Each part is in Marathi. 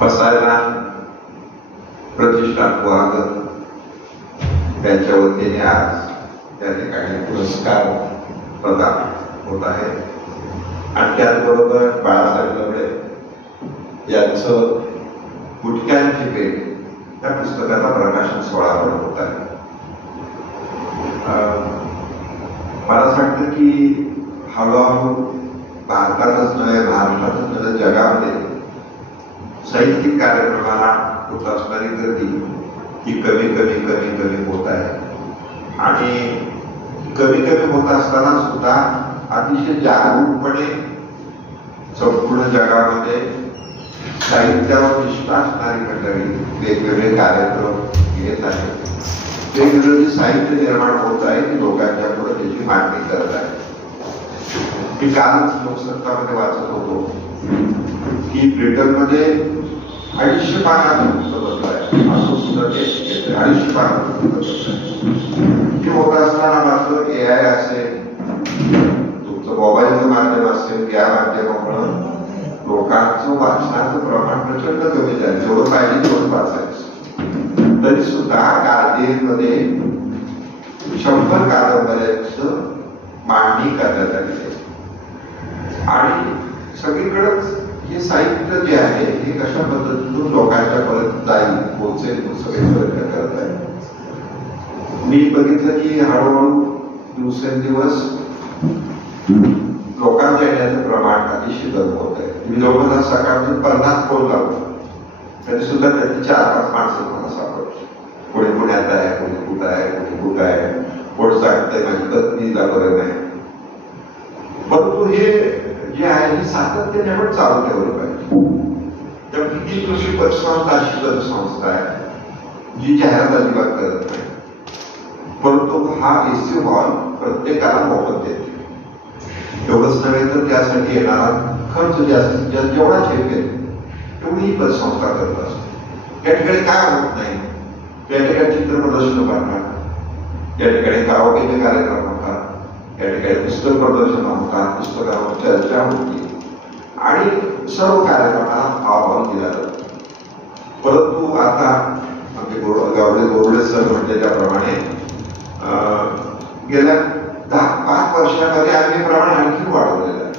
पसायला प्रतिष्ठान गुहागर त्यांच्या वतीने आज त्या ठिकाणी पुरस्कार प्रदान होत आहे आणि त्याचबरोबर बाळासाहेब लवडे यांचं गुटक्यांची पेट त्या पुस्तकाचा प्रकाशन सोहळा पण होत आहे. मला असं वाटतं की हळूहळू भारतातच नव्हे महाराष्ट्रातच नव्हे जगामध्ये साहित्यिक कार्यक्रमाला होत असणारी गर्दी ही कमी कमी कमी कमी होत आहे आणि कमी कमी होत असताना सुद्धा अतिशय जागरूकपणे संपूर्ण जगामध्ये साहित्यावर निष्ठा असणारी मंडळी वेगवेगळे कार्यक्रम घेत आहेत. वेगवेगळे साहित्य निर्माण होत आहे की लोकांच्या पुढे त्याची मांडणी करत आहे. मी कालच लोकसत्तामध्ये वाचत होतो की ब्रिटनमध्ये 250 पानाचं पुस्तक आहे, असं सुद्धा ते 250 पानाचं पुस्तक होत असताना मात्र AI असेल, तुमचं मोबाईलचं माध्यम असेल, या माध्यमामुळं लोकांचं वाचनाचं प्रमाण प्रचंड कमी झालं. जेवढं पाहिजे तेवढं वाचायचं. तरी सुद्धा गार्डियनमध्ये 100 कादंबऱ्यांचं मांडणी करण्यात आली आहे आणि सगळीकडेच हे साहित्य जे आहे हे कशा पद्धतीतून लोकांच्या पर्यंत जाईल, पोहोचेल, सगळे प्रयत्न करत आहे. मी बघितलं की हळूहळू दिवसेंदिवस लोकांच्या येण्याचं प्रमाण अतिशय कमी होत आहे. मी जवळपास सकाळपासून 50 फोन लावतो तरी सुद्धा त्याची 4-5 माणसं मला सापडली. कोणी पुण्यात आहे, कोणी कुठं आहे, कोणी कुठं आहे, कोण सांगतंय माझी पत्नीला बरं नाही. परंतु हे जे आहे हे सातत्याने आपण चालू ठेवलं पाहिजे. तर किती कृषी पतसंस्था अशी पतसंस्था आहे जी जाहिरात अजिबात करत नाही, परंतु हा AC हॉल प्रत्येकाला मोफत देते. एवढंच नव्हे तर त्यासाठी येणारा खर्च जास्तीत जास्त जेवढा झेपेल तेवढी ही पतसंस्था करत असते. या ठिकाणी काय होत नाही, त्या ठिकाणी चित्र प्रदर्शन करणार, या ठिकाणी कराओकेचे कार्यक्रम होतात, या ठिकाणी पुस्तक प्रदर्शन होतात, पुस्तकावर चर्चा होती आणि सर्व कार्यक्रमाला हा हॉल दिला जातो. परंतु आता आमचे गावडे गोरडे सर म्हटले त्याप्रमाणे गेल्या 10-5 वर्षामध्ये आम्ही प्रमाण आणखी वाढवलेलं आहे.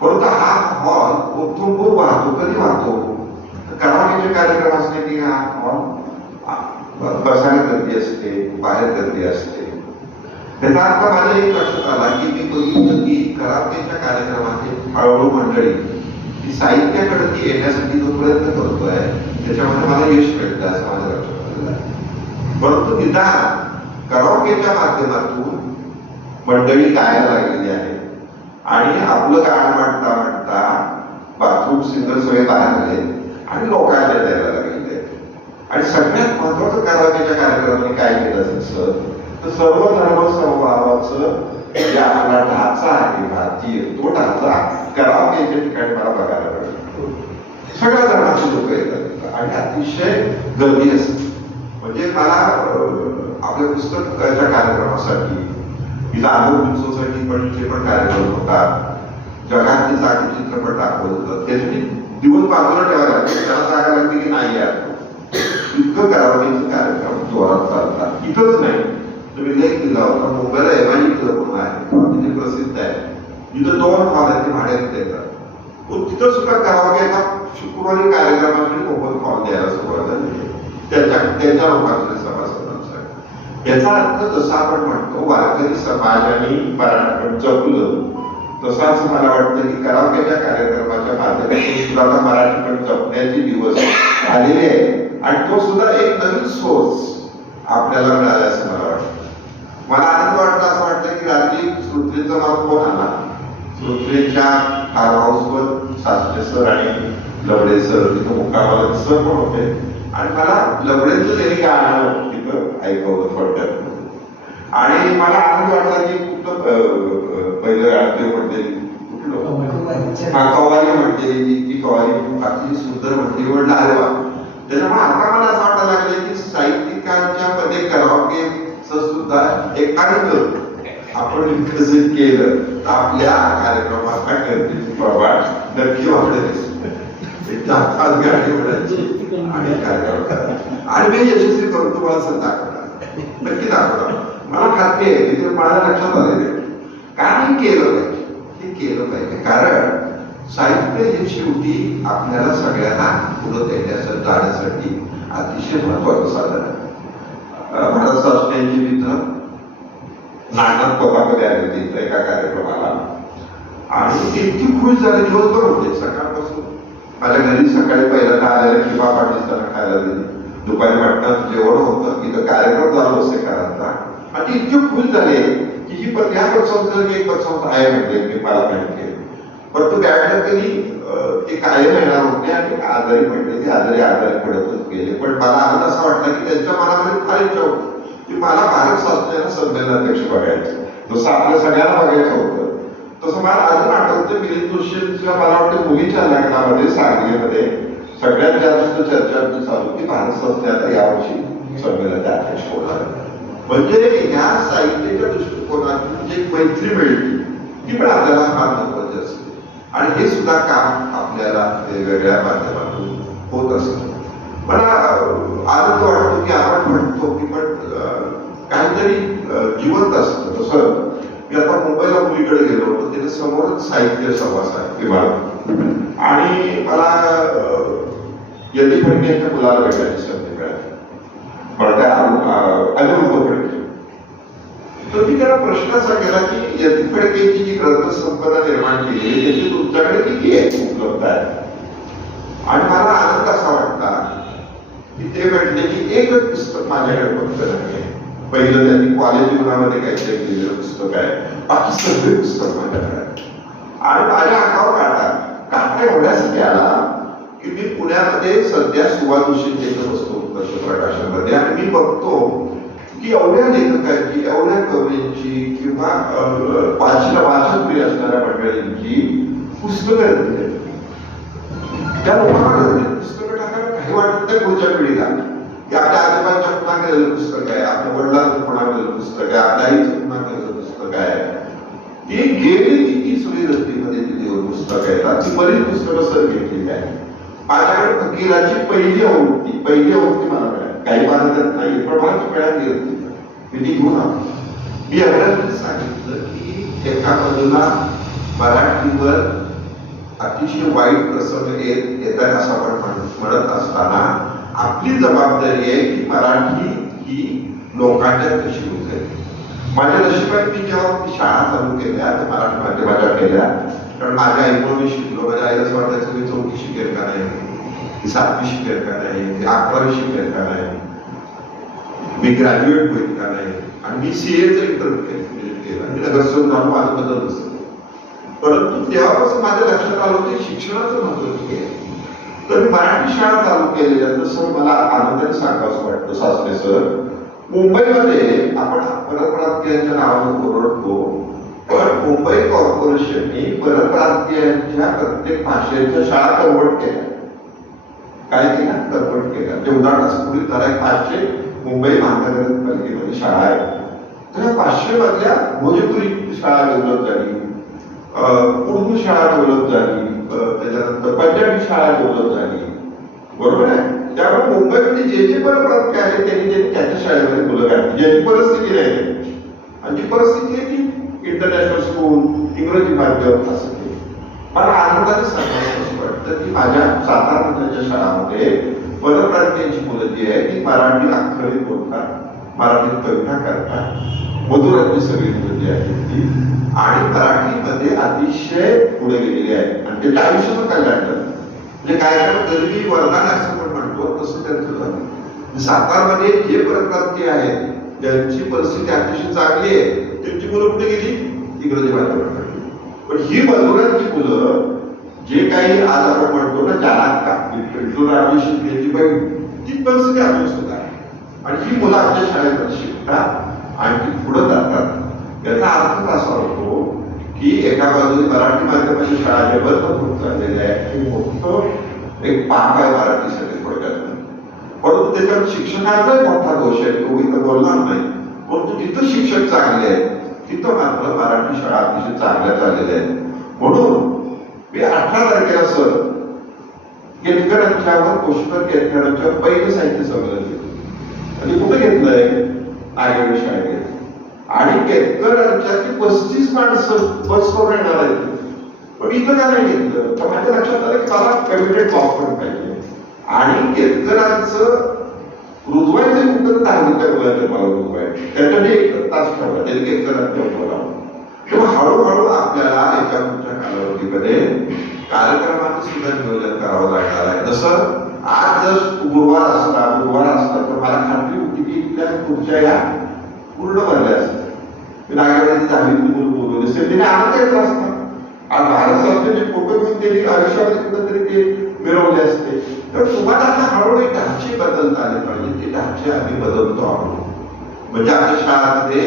परंतु हा हॉल उत्तुंगून वाहतो. कधी वाहतो? कराओकेचे कार्यक्रम असले की हा हॉल बसायला गर्दी असते, बाहेर गर्दी असते. त्याचा अर्थ माझ्या एक लक्षात आला की मी बघितलं की कराओकेच्या कार्यक्रमातील हळूहळू मंडळी ही साहित्याकडे ती येण्यासाठी जो प्रयत्न करतोय त्याच्यामध्ये मला यश मिळतं असं माझ्या लक्षात आलेलं आहे. परंतु निदान कराओकेच्या माध्यमातून मंडळी गायला लागलेली आहे आणि आपलं गाणं म्हणता म्हणता बाथरूम सिंगल सगळे बाहेर आले आणि लोकांना द्यायला लागलेले आहेत. आणि सगळ्यात महत्वाचं कराओकेच्या कार्यक्रमाने काय केलं असेल सर, तर सर्व धर्म समभावाचं जे आपला ढाचा आहे भारतीय, तो ढाचा कराओकेच्या ठिकाणी मला बघायला मिळतो. सगळ्या धर्माचे लोक येतात आणि अतिशय गर्दी असते. म्हणजे मला आपल्या पुस्तकाच्या कार्यक्रमासाठी सोसायटी पण कार्यक्रम होतात, जगातले चांगले चित्रपट दाखवत होतात, त्याची दिवस बाजूला ठेवायला लागते. त्याला जागा लागते की नाही यार इतकं करावं कार्यक्रम जोरात चालतात. इथंच नाही, तुम्ही लेख दिला होता मुंबईला एमआयजी क्लब आहे तिथे प्रसिद्ध आहे, तिथं 2 हॉल आहेत ते भाड्याने देतात. तिथं सुद्धा करावं शुक्रवारी कार्यक्रमासाठी मोफत हॉल द्यायला सुरुवात झाली त्यांच्या लोकांचे सभासदांसाठी. याचा अर्थ जसा आपण म्हणतो वारकरी समाजाने मराठीकडे जपलं, तसाच मला वाटतं की कराओकेच्या कार्यक्रमाच्या माध्यमातून सुद्धा मराठीकडे जपण्याचे दिवस आलेले आहे आणि तो सुद्धा एक नवीन सोर्स आपल्याला मिळाला असं मला वाटतं. मला आनंद वाटला, असं वाटतं की रात्री सुत्रेचा मला फोन आला. सुत्रेच्या फार्म हाऊसवर सासरे सर आणि लवडे सर तिथं मुक्कामाला सर पण होते आणि मला लवडेचं त्यांनी गाणं तिथं ऐकवलं थोडक्यात आणि मला आनंद वाटला की कुठलं पहिलं गाणं ते म्हणते कुठलं कवाली म्हणते ती कवाली अगदी सुंदर म्हणते म्हणलं अरे वा. त्याच्यामुळे आता मला असं वाटायला लागलं की साहित्यिकांच्या मध्ये कराओके सुद्धा एकांत आपण विकसित केलं तर आपल्या कार्यक्रमाचा गर्दीची प्रमाण नक्की वाढेल. गाडी उडायची आणि कार्यक्रम करा आणि मी यशस्वी करून तुम्हाला सर दाखवणार, नक्की दाखवणार. मला खात्री आहे की माझ्या लक्षात आलेले कारण केलं पाहिजे, हे केलं पाहिजे. कारण साहित्य हे शेवटी आपल्याला सगळ्यांना पुढे देण्यासाठी जाण्यासाठी अतिशय महत्वाचं साधन आहे. भारत शासनाची मित्र नाटक पदामध्ये आले होते एका कार्यक्रमाला आणि ते इतकी खुश झाले, दिवसभर होते सकाळपासून. माझ्या घरी सकाळी पहिल्यांदा आलेल्या किंवा पाकिस्तान खायला दिली, दुपारी मटणाचं जेवण होतं, इथं कार्यक्रम झाला सेकारांचा आणि ते इतके खुश झाले की ही पण या पतसंस्थेला एक पतसंस्था आहे म्हणजे मी मला माहिती. परंतु त्यावेळेला तरी ते कायम येणार होते आणि आजारी पडले, ते आजारी पडतच गेले. पण मला आनंद असा वाटला की त्यांच्या मनामध्ये फार इच्छा होती की मला भारत शासनाला संमेलनाध्यक्ष बघायचं, जसं आपल्या सगळ्यांना बघायचं होतं. तसं मला अजून आठवतं मिलिंद जोशींच्या मला वाटतं मुलीच्या लग्नामध्ये सांगलीमध्ये सगळ्यात जास्त चर्चा चालू की भारत शासनाला यावर्षी संमेलनाचे अध्यक्ष होणार. म्हणजे ह्या साहित्याच्या दृष्टिकोनातून जी मैत्री मिळते ती पण आपल्याला फार महत्वाची असते आणि हे सुद्धा काम आपल्याला वेगवेगळ्या माध्यमातून होत असतं. मला आनंद वाटतो की आपण म्हणतो की पण काहीतरी जिवंत असतं. जसं मी आता मुंबईला मुलीकडे गेलो होतो, तिथे समोरच साहित्य सभास आहे इमारत आणि मला यती फडके यांच्या मुलाला भेटायची संधी मिळाली, मला त्या अनुभव फडके. तर मी त्याला प्रश्न असा केला की यती फडकेची जी ग्रंथसंपदा निर्माण केली त्याची तुमच्याकडे किती आहे उपलब्ध आहे. आणि मला आनंद असा वाटला की ते म्हटले की एकच पुस्तक माझ्याकडे फक्त नाही. पहिलं त्यांनी कॉलेज जीवनामध्ये काहीतरी लिहिलेलं पुस्तक आहे, बाकी सगळे पुस्तक माझ्याकडे आहे. आणि माझ्या अंगावर काटा एवढ्यासाठी आला की मी पुण्यामध्ये सध्या सुवादुशींच्या बसतो उत्कर्ष प्रकाशनमध्ये आणि मी बघतो की एवढ्या लेखकांची, एवढ्या कवयिंची किंवा वाचक असणाऱ्या मंडळींची पुस्तकं दिली. त्या लोकांना पुस्तकं टाकायला काही वाटत नाही पुढच्या पिढीला की आपल्या आजोबांच्या पुन्हा केलेलं पुस्तक आहे, आपल्या वडिलांचं पुन्हा केलेलं पुस्तक आहे, आपल्या आईचं पुन्हा केलेलं पुस्तक आहे. ती गेली किती सुविधेमध्ये दिलेली पुस्तक आहे, ती बरीच पुस्तकं सर घेतलेली आहे. माझ्याकडे फकीराची पहिली आवृत्ती मला मिळाली, काही माझ्यात नाही पण मला मिळाली होती, मी ती घेऊन आलो. मी एवढ्याच सांगितलं की एका बाजूला मराठीवर अतिशय वाईट प्रसंग येतात असं आपण म्हणत असताना आपली जबाबदारी आहे की मराठी ही लोकांच्या कशी होते. माझ्या नशिबात मी जेव्हा शाळा चालू केल्या मराठी माध्यमाच्या केल्या, कारण माझ्या आईमुळे मी शिकलो. माझ्या आईला असं वाटायचं मी 4थी शिकेल का नाही, मी 7वी शिकेल का नाही, मी 11वी शिकेल का नाही, मी ग्रॅज्युएट होईल का नाही. आणि मी सीएचा इंटरव्ह्यू केला, मी नगरसेवक झालो, माझं बदल नसतं. परंतु तेव्हापासून माझ्या लक्षात आलं की शिक्षणाचं महत्व आहे. तर मी मराठी शाळा चालू केलेल्या तसं मला आनंदाने सांगावं वाटतं सासरे सर. मुंबईमध्ये आपण परप्रांतीयांच्या नावानं ओरडतो, पण मुंबई कॉर्पोरेशनने परप्रांतीयांच्या प्रत्येक भाषेच्या शाळा कन्वर्ट केल्या. काय केल्या? कन्वर्ट केल्या. ते उदाहरणार्थ पुढील जरा 500 मुंबई महानगरपालिकेमध्ये शाळा आहे. तर या 500 मधल्या भोजपुरी शाळा डेव्हलप झाली, उर्दू शाळा डेव्हलप झाली, त्याच्यानंतर पंजाबी शाळा डेव्हलप झाली, बरोबर आहे. त्यामुळे मुंबईमध्ये जे परप्रांतीय आहे त्यांनी त्याच्या शाळेमध्ये मुलं घातली, ज्याची परिस्थिती नाही. आणि जी परिस्थिती आहे ती इंटरनॅशनल स्कूल, इंग्रजी माध्यम असं केलं. मला आनंदाने सांगायचं असं वाटतं की माझ्या सातारा शाळामध्ये परप्रांतीयांची मुलं जी आहे ती मराठी अक्षरे बोलतात, मराठीत कविता करतात, मधुरांची सगळी मुलं जी आहेत ती आणि मराठीमध्ये अतिशय पुढे गेलेली आहे. आणि त्याच्या आयुष्याचं काय झालं म्हणजे काय गरिबी वर्गाने असं पण म्हणतो तसं त्यांचं झालं. सातारमध्ये जे परप्रांतीय आहेत ज्यांची परिस्थिती अतिशय चांगली आहे त्यांची मुलं कुठे गेली? इंग्रजी माध्यमाकडे. पण ही मधुरांची मुलं जे काही आज आपण म्हणतो ना जानात का शिकण्याची बहीण ती परिस्थिती आपली सुद्धा आहे. आणि ही मुलं आमच्या शाळेमध्ये शिकतात आणि ती पुढे जातात. याचा अर्थ असा होतो की एका बाजूने मराठी माध्यमाची शाळा जे बंद होत चाललेले आहे हे मोठं एक पाप आहे मराठीसाठी थोडक्यात. परंतु त्याच्यात शिक्षकांचाही मोठा दोष आहे, तो इथं बोलणार नाही. परंतु तिथं तिथं मात्र मराठी शाळा अतिशय चांगल्या चाललेल्या आहेत. म्हणून मी 18 तारखेला सर केतकरांच्यावर पुष्कर केतकरांच्या पहिलं साहित्य संमेलन घेतलं आणि कुठं घेतलंय? नागेवाडी शाळेत. आणि केतकरांच्या ती 35 माणसं बस करून येणार आहेत. पण इथं का नाही घेतलं? तर माझ्या लक्षात आलं की मला कमिटेड जॉब पण पाहिजे आणि केतकरांचं रुजवायचं कुठं 10वीच्या मुलांच्या मला रुजवायचं त्याच्याने 1 तास ठेवला त्याने केतकरांच्या बोलावं. तेव्हा हळूहळू आपल्याला याच्या पुढच्या कालावधीमध्ये कार्यक्रमाचं सुद्धा नियोजन करावं लागणार आहे. जसं आज जर गुरुवार असता तर मला खात्री होती की इथल्या पुढच्या या पूर्ण भरल्या असतात. मी नागेवाडी 10वीतली मुलं बोलवली असेल तिने आनंद येत असतात. आज भारत सरकारचे फोटो घेऊन त्यांनी आयुष्यामध्ये कुठेतरी ते मिळवले असते. तर तुम्हाला आता हळूहळू ढाचे बदलता आले पाहिजे. ते ढाचे आम्ही बदलतो आहोत. म्हणजे आमच्या शाळांमध्ये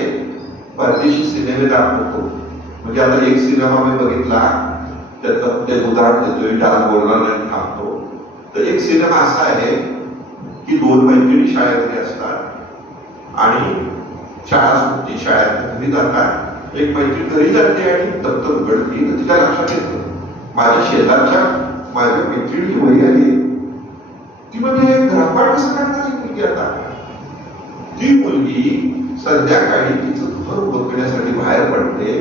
परदेशी सिनेमे दाखवतो. म्हणजे आता एक सिनेमा मी बघितला त्याचं ते उदाहरण देतोय, डाल बोलणार नाही थांबतो. तर एक सिनेमा असा आहे की 2 मैत्रिणी शाळेमध्ये असतात आणि शाळा सुटती, शाळेत घरी जातात. एक मैत्रीण घरी जाते आणि दप्तर उघडती. तिला लक्षात येतं माझ्या शेजारच्या माझ्या मैत्रिणीची वही आली. ती म्हणजे ग्रहपाठ कसं करणार ही मुलगी? आता ती मुलगी संध्याकाळी तिचं घर बघण्यासाठी बाहेर पडते.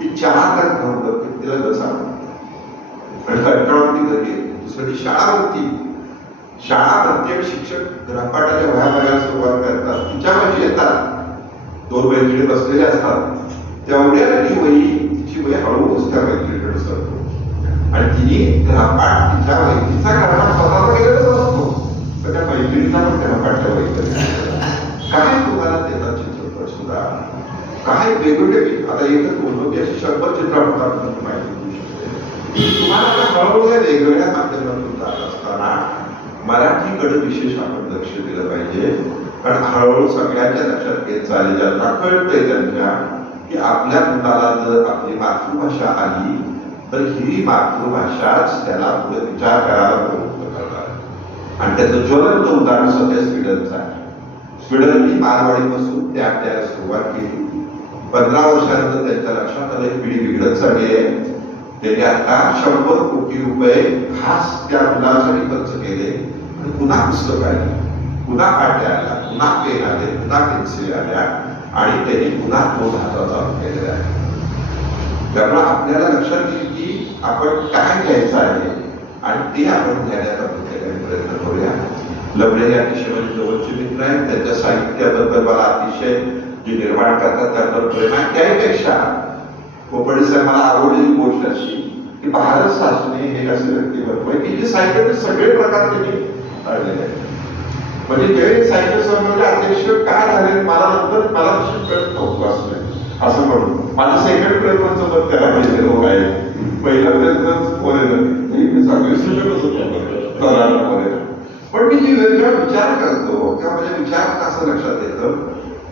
ती 4 तास घर बघते. तिला बसा आणि कंटाळून ती घरी येते. दुसरी शाळा भरती. शाळा भरती आणि शिक्षक ग्रहपाठाच्या वह्या बघायला सुरुवात करतात. तिच्या वही येतात. 2 मैत्रिणी बसलेल्या असतात. तेवढ्या ती वही तिची वही हळूच त्या मैत्रिणीकडे सरतो आणि तिने ग्रहपाठ तिच्या वहीचा ग्रहपाठ स्वतःचा केलेलाच असतो. तर त्या मैत्रिणीचा पण ग्रहपाठच्या वही काय तुम्हाला देतात चित्रपट सुद्धा काय वेगवेगळे. आता एकच बोलतो की अशी 100 चित्रपटात माहिती देऊ शकते. तुम्हाला आता हळूहळू वेगवेगळ्या माध्यमातून जात असताना मराठीकडे विशेष आपण लक्ष दिलं पाहिजे. कारण हळूहळू सगळ्यांच्या लक्षात येत चालेल, ज्यांना कळतंय त्यांच्या की आपल्या मुलाला जर आपली मातृभाषा आली तर ही मातृभाषाच त्याला पुढे विचार करायला प्रवृत्त करणार. आणि त्याचं ज्वलंत उदाहरण सध्या स्वीडनचं आहे. स्वीडननी बालवाडीपासून त्या आपल्याला सुरुवात केली. 15 वर्षानंतर त्यांच्या लक्षात आलं पिढी बिघडत चालली आहे. त्याने आता 100 कोटी रुपये खास त्या मुलांसाठी खर्च केले आणि पुन्हा पुस्तक आली, पुन्हा पाट्या आल्या, पुन्हा पेन आले, पुन्हा पेन्सिल आल्या आणि त्यांनी पुन्हा तो धाचा चालू केलेला आहे. त्यामुळे आपल्याला लक्षात येईल की आपण काय घ्यायचं आहे आणि ते आपण घेण्याचा प्रयत्न करूया. लबडे हे अतिशय माझे जवळचे मित्र आहेत. त्यांच्या साहित्याबद्दल मला अतिशय जे निर्माण करतात त्याबद्दल प्रेम आहे. त्याहीपेक्षा कोपडे साहेब मला आवडलेली गोष्ट अशी की भारत शासने हे असे व्यक्तिमत्व आहे की जे साहित्याचे सगळे प्रकार त्यांनी काढलेले आहेत. म्हणजे जे साहित्य संमेलनाचे अध्यक्ष काय झाले मला नंतर मला विशेष कळत नव्हतं असं म्हणून माझं सेकंड प्रेफरन्स मत करायला पाहिजे लोक आहे. पहिला प्रेफरन्स पण मी जेव्हा विचार करतो तेव्हा माझ्या विचारात असं लक्षात येतं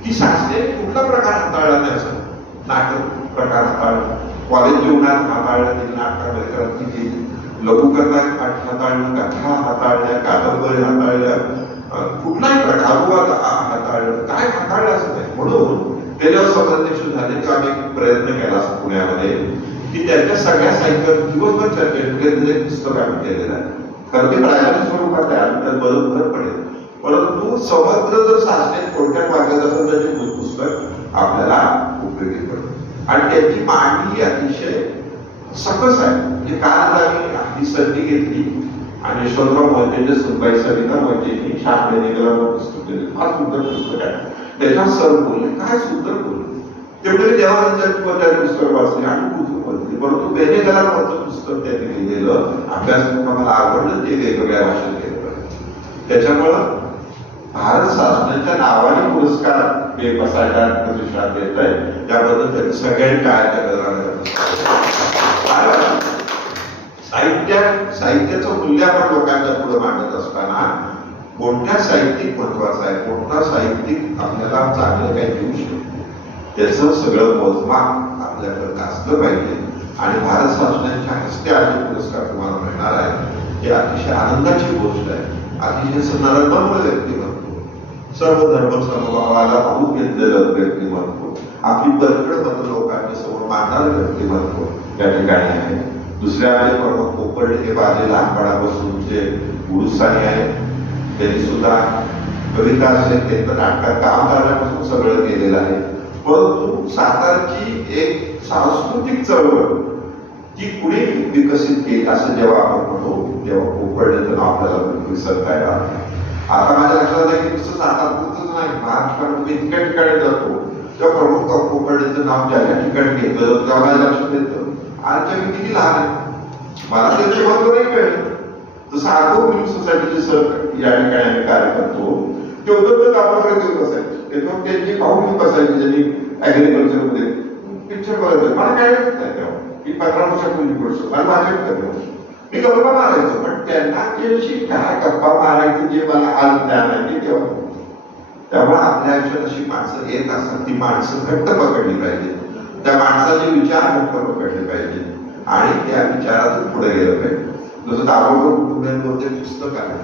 की शासनाने कुठला प्रकार हाताळला नाही. असं नाटक प्रकार हाताळला, कॉलेज जीवनात हाताळला, नाटकामध्ये क्रांती केली, लघुकथा हाताळलं, कथा हाताळल्या, कादंबरी हाताळल्या, कुठलाही प्रकार अनुवाद हाताळलं, काय हाताळलं असं नाही. म्हणून ते जेव्हा सभाध्यक्ष झाले तेव्हा आम्ही एक प्रयत्न केला असं पुण्यामध्ये की त्यांच्या सगळ्या साहित्यावर दिवसभर चर्चेत पुस्तक आम्ही केलेलं आहे. खरं ते प्रायोगिक स्वरूपात आहे, त्यात बरोबर पडेल. परंतु समग्र जर शासनाने थोडक्यात वाचत असेल तर ते पुस्तक आपल्याला उपयोगी पडतं आणि त्याची मांडणी अतिशय सकस आहे. म्हणजे काल आम्ही ही संधी घेतली आणि यशवंतराव मोहिते सुनबाई सविता मोहितेंनी शाळा पुस्तक दिले. फार सुंदर पुस्तक आहे. त्याच्या सर बोलले, काय सुंदर बोलले. तेवढे देवानंद पुस्तक वाचले आणि कुठून बोलले. परंतु बेनेगलांवरचं पुस्तक त्यांनी लिहिलेलं अभ्यास मला आवडलं. ते वेगवेगळ्या भाषेत केलं. त्याच्यामुळं भारत शासनाच्या नावाने पुरस्कार बसायला प्रतिष्ठान देत आहे. त्याबद्दल त्यांनी सगळ्यांनी साहित्याचं मूल्य आपण लोकांच्या पुढे मांडत असताना कोणत्या साहित्यिक महत्वाचं आहे, कोणता साहित्यिक आपल्याला चांगलं काही देऊ शकतो त्याचं सगळं मोजमाप आपल्याकडे असलं पाहिजे. आणि भारत शासनाच्या हस्ते आज पुरस्कार तुम्हाला मिळणार आहे हे अतिशय आनंदाची गोष्ट आहे. अतिशय नम्र व्यक्तिमत्व सर्व धर्म समभावाला भावूक घेतलेलं व्यक्तिमत्व, आपली परखड मत लोकांच्या समोर मांडणारं व्यक्तिमत्व या ठिकाणी आहे. दुसरे आपले प्रमुख कोपर्डे हे माझे लहानपणापासूनचे गुरुस्थानी आहेत. त्यांनी सुद्धा कविता असेल, त्यांचं नाटकात काम करण्यापासून सगळं केलेलं आहे. परंतु सातारची एक सांस्कृतिक चळवळ ती कुणी विकसित केली असं जेव्हा आपण म्हणू, तेव्हा कोपर्डेचं नाव आपल्याला विसरता येणार. आता माझ्या लक्षात आहे की नुसतं सातारपुरतच नाही, महाराष्ट्रामध्ये इतक्या ठिकाणी जातो तेव्हा प्रमुख कोपर्डेचं नाव ज्या ज्या ठिकाणी घेतलं जातं तेव्हा माझ्या लक्षात येतं आजच्या मी किती लहान आहे, मला त्याचे महत्व नाही कळलं. जसं आगो फिल्म सोसायटीचे सर या ठिकाणी आम्ही कार्य करतो, ते उदत्त दाभोळकर देऊन बसायचे. तेव्हा त्यांची पाहुणी बसायची, ज्यांनी ऍग्रिकल्चर मध्ये पिक्चर बघायचं. मला काय नाही तेव्हा की 15 वर्षापूर्वी गोष्ट मला माझ्या करतो, मी गप्पा मारायचो. पण त्यांना त्याशी काय गप्पा मारायची जे मला आज ज्ञान आहे तेव्हा. त्यामुळे आपल्या आयुष्यात अशी माणसं येत असतात, ती माणसं घट्ट पकडली पाहिजे, त्या माणसाचे विचार घट्ट पकडले पाहिजे आणि त्या विचारातून पुढे गेलं पाहिजे. जसं दाभोळकर कुटुंबियांवर ते पुस्तक आहे,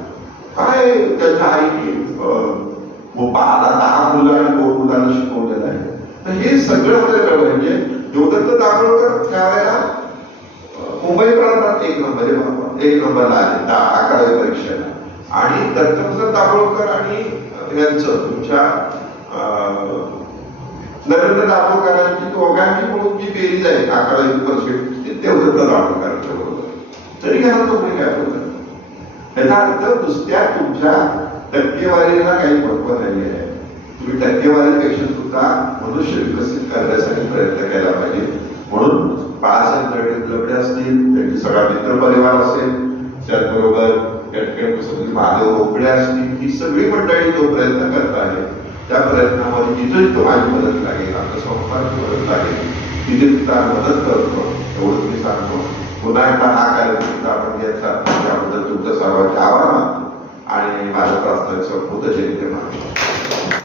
काय त्याच्या आईने 10 मुलं आणि 2 मुलांना शिकवलेलं आहे. तर हे सगळं आपल्याला म्हणजे देवदत्त दाभोळकर त्यावेळेला मुंबई प्रांतात 1 नंबरला आले 11वी परीक्षेला. आणि दत्तप्रसाद दाभोळकर आणि यांचं तुमच्या नरेंद्र दाभोळकरांची दोघांची म्हणून जी बेरीज आहे 11वी पर्सेंट देवदत्त दाभोळकरांच्या बरोबर, तरी घरात कोणी काय बोलत. त्याचा अर्थ नुसत्या तुमच्या टक्केवारीला काही महत्व नाही आहे. तुम्ही टक्केवारीपेक्षा सुद्धा मनुष्य विकसित करण्यासाठी प्रयत्न केला पाहिजे. म्हणून बाळासाहेब लबडे असतील, त्यांचे सगळा मित्र परिवार असेल, त्याचबरोबर या ठिकाणी महादेव रोकडे असतील, ही सगळी मंडळी जो प्रयत्न करत आहे त्या प्रयत्नामध्ये जिथं जिथं माझी मदत लागेल, आपल्या संस्थांची मदत लागेल, तिथे तिथं मदत करतो. एवढंच मी सांगतो. पुन्हा एकदा हा कार्यक्रम आपण घेतला त्याबद्दल तुमचं सर्वांचे आभार मानतो आणि माझं प्रास्ताविक संपूर्ण जयंती मानतो.